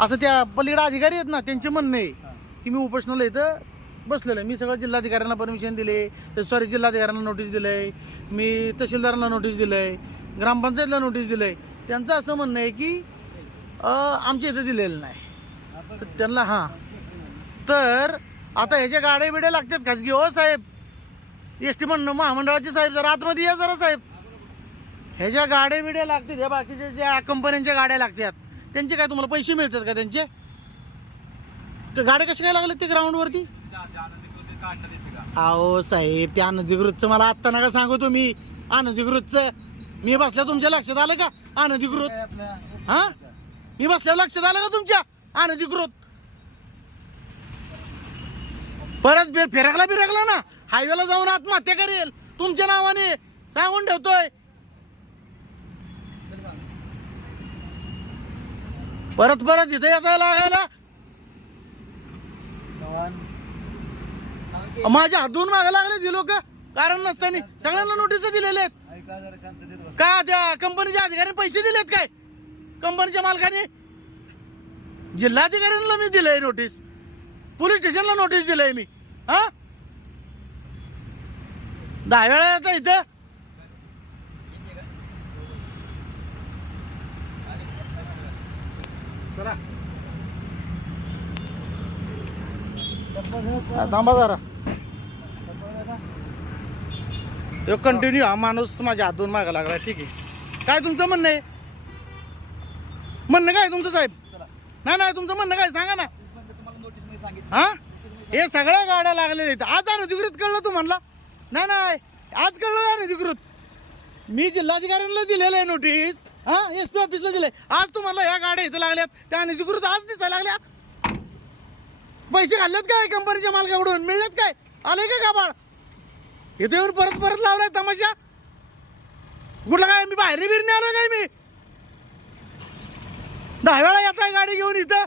असं त्या पलीकडे अधिकारी आहेत ना त्यांचे म्हणणं आहे की मी उपोषणाला इथं बसलेलो आहे. मी सगळं जिल्हाधिकाऱ्यांना परमिशन दिले, सॉरी जिल्हाधिकाऱ्यांना नोटीस दिलं आहे, मी तहसीलदारांना नोटीस दिलं आहे, ग्रामपंचायतला नोटीस दिलं आहे. त्यांचं असं म्हणणं आहे की आमच्या इथं दिलेलं नाही. तर त्यांना हां तर आता ह्याच्या गाड्या बिड्या लागतात खाजगी. हो साहेब एस टी महामंडळाचे साहेब जरा आतमध्ये या जरा साहेब. ह्याच्या गाड्या बिड्या लागतात, ह्या बाकीच्या ज्या कंपन्यांच्या गाड्या लागतात त्यांचे काय तुम्हाला पैसे मिळतात का त्यांचे? गाड्या कशा काय लागल्यात ते ग्राउंडवरती? अहो साहेब त्या अनधिकृतचं मला आत्ता नका सांगू तुम्ही. अनधिकृतचं मी बसल्या तुमच्या लक्षात आलं का? अनधिकृत हा मी बसल्यावर लक्षात आलं का तुमच्या? अनधिकृत परत फिरकला ना हायवेला जाऊन आत्महत्या करेल तुमच्या नावाने सांगून ठेवतोय. परत इथे येता लागायला माझ्या हातून मागायला लागले ती लोक कारण नसताना. सगळ्यांना नोटीस दिलेले आहेत का? त्या कंपनीच्या अधिकाऱ्यांनी पैसे दिलेत काय? कंपनीच्या मालकाने जिल्हाधिकाऱ्यांना मी दिलंय नोटीस, पोलीस स्टेशनला नोटीस दिलंय मी. हा 10 वेळा येतं इथं. थांबा जरा. तो कंटिन्यू हा माणूस माझ्या हातून मागा लागला. ठीक आहे काय तुमचं म्हणणं आहे? म्हणणं काय तुमचं साहेब? नाही तुमचं म्हणणं काय सांगा ना. हा हे सगळ्या गाड्या लागलेल्या आहेत. आज अनधिकृत कळलं तू म्हणला? नाही आज कळलं अनधिकृत. मी जिल्हाधिकाऱ्यांना दिलेलं आहे नोटीस. हा SP ऑफिसला दिलंय. आज तुम्हाला ह्या गाड्या इथं लागल्यात त्या अनधिकृत आज दिसायला लागल्या. पैसे घाललेत काय कंपनीच्या मालकाकडून? मिळलेत काय? आले का गाबाळ? इथे येऊन परत लावलाय तमाशा. कुठला काय मी बाहेर बिरणे आलोय काय? मी 10 वेळा येताय गाडी घेऊन इथं.